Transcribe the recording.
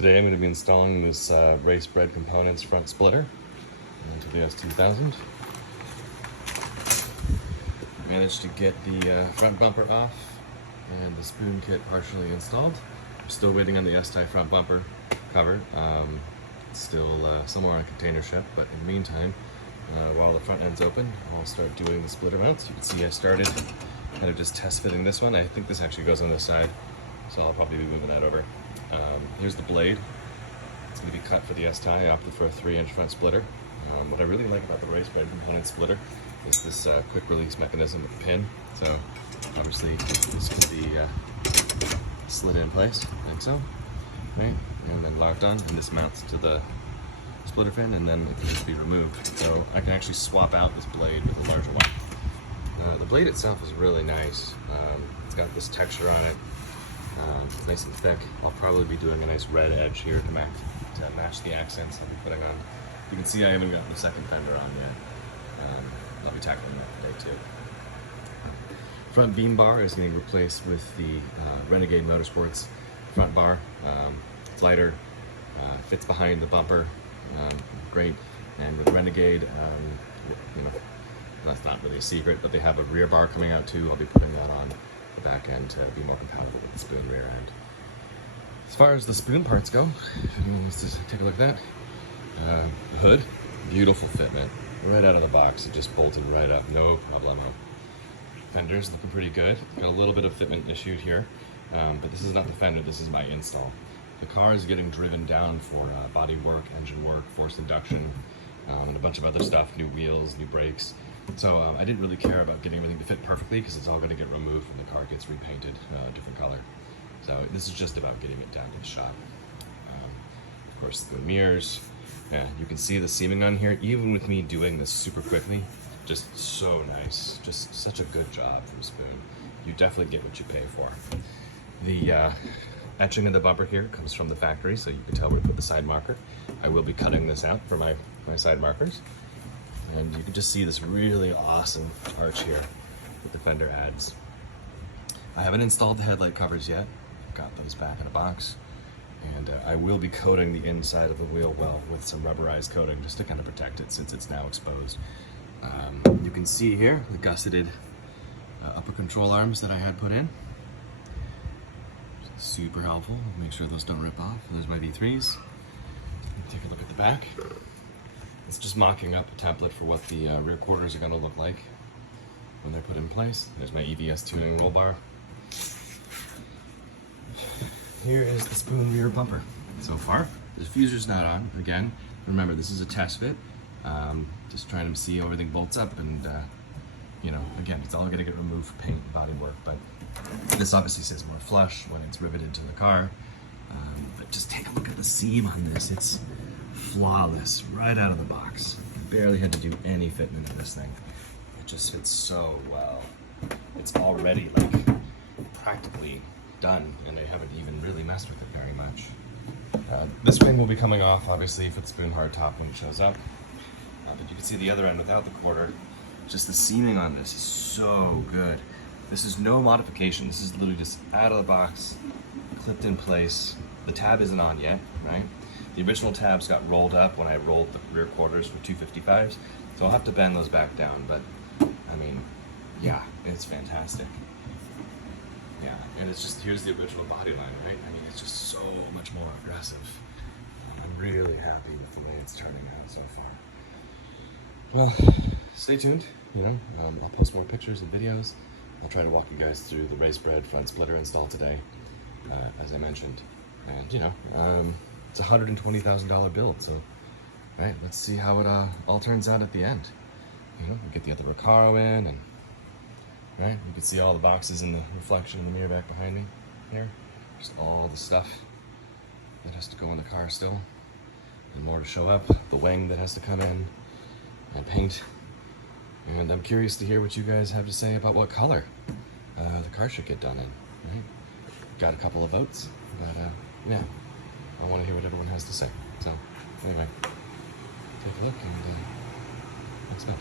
Today I'm going to be installing this Racebred components front splitter into the S2000. Managed to get the front bumper off and the spoon kit partially installed. I'm still waiting on the S-tie front bumper cover. It's still somewhere on a container ship, but in the meantime, while the front end's open, I'll start doing the splitter mounts. You can see I started kind of just test fitting this one. I think this actually goes on this side, so I'll probably be moving that over. Here's the blade. It's going to be cut for the S-tie. I opted for a 3-inch front splitter. What I really like about the Racebred component splitter is this quick release mechanism with the pin. So obviously this can be slid in place like so, right? And then locked on, and this mounts to the splitter fin, and then it can just be removed. So I can actually swap out this blade with a larger one. The blade itself is really nice. It's got this texture on it. It's nice and thick. I'll probably be doing a nice red edge here to match the accents I'll be putting on. You can see I haven't got the second fender on yet. I'll be tackling that today too. Front beam bar is getting replaced with the Renegade Motorsports front bar. It's lighter, fits behind the bumper, great. And with Renegade, you know, that's not really a secret, but they have a rear bar coming out too. I'll be putting that on the back end to be more compatible with the spoon rear end. As far as the spoon parts go, if anyone wants to take a look at that, hood, beautiful fitment, right out of the box. It just bolted right up, no problemo. Fenders looking pretty good. Got a little bit of fitment issue here, but this is not the fender, this is my install. The car is getting driven down for body work, engine work, forced induction, and a bunch of other stuff, new wheels, new brakes. So I didn't really care about getting everything to fit perfectly because it's all going to get removed when the car gets repainted a different color. So this is just about getting it down to the shop. Of course, the mirrors. Yeah, you can see the seaming on here. Even with me doing this super quickly, just so nice. Just such a good job from Spoon. You definitely get what you pay for. The etching of the bumper here comes from the factory, so you can tell where to put the side marker. I will be cutting this out for my side markers. And you can just see this really awesome arch here with the fender adds. I haven't installed the headlight covers yet. I've got those back in a box. And I will be coating the inside of the wheel well with some rubberized coating just to kind of protect it since it's now exposed. You can see here the gusseted upper control arms that I had put in. Super helpful. Make sure those don't rip off. There's my V3s. Take a look at the back. It's just mocking up a template for what the rear quarters are going to look like when they're put in place. There's my EVS tuning roll bar. Here is the Spoon rear bumper so far. The diffuser's not on. Again, remember this is a test fit. Just trying to see how everything bolts up, and you know, again, it's all going to get removed for paint and body work. But this obviously sits more flush when it's riveted to the car. But just take a look at the seam on this. It's flawless right out of the box. Barely had to do any fitment of this thing. It just fits so well. It's already like practically done, and I haven't even really messed with it very much. This wing will be coming off obviously for the Spoon hardtop when it shows up. But you can see the other end without the quarter. Just the seaming on this is so good. This is no modification. This is literally just out of the box, clipped in place. The tab isn't on yet, right? The original tabs got rolled up when I rolled the rear quarters for 255s, so I'll have to bend those back down, but I mean, yeah, it's fantastic. Yeah, and it's just, here's the original body line, right? I mean, it's just so much more aggressive. I'm really happy with the way it's turning out so far. Well, stay tuned, you know, I'll post more pictures and videos. I'll try to walk you guys through the Racebred front splitter install today, as I mentioned. And, you know, it's a $120,000 build, so, right, let's see how it all turns out at the end. You know, we get the other Recaro in, and, right, you can see all the boxes in the reflection in the mirror back behind me here. Just all the stuff that has to go in the car still, and more to show up. The wing that has to come in, and paint. And I'm curious to hear what you guys have to say about what color the car should get done in, right? Got a couple of votes, but yeah, I want to hear what everyone has to say. So anyway, take a look, and thanks much.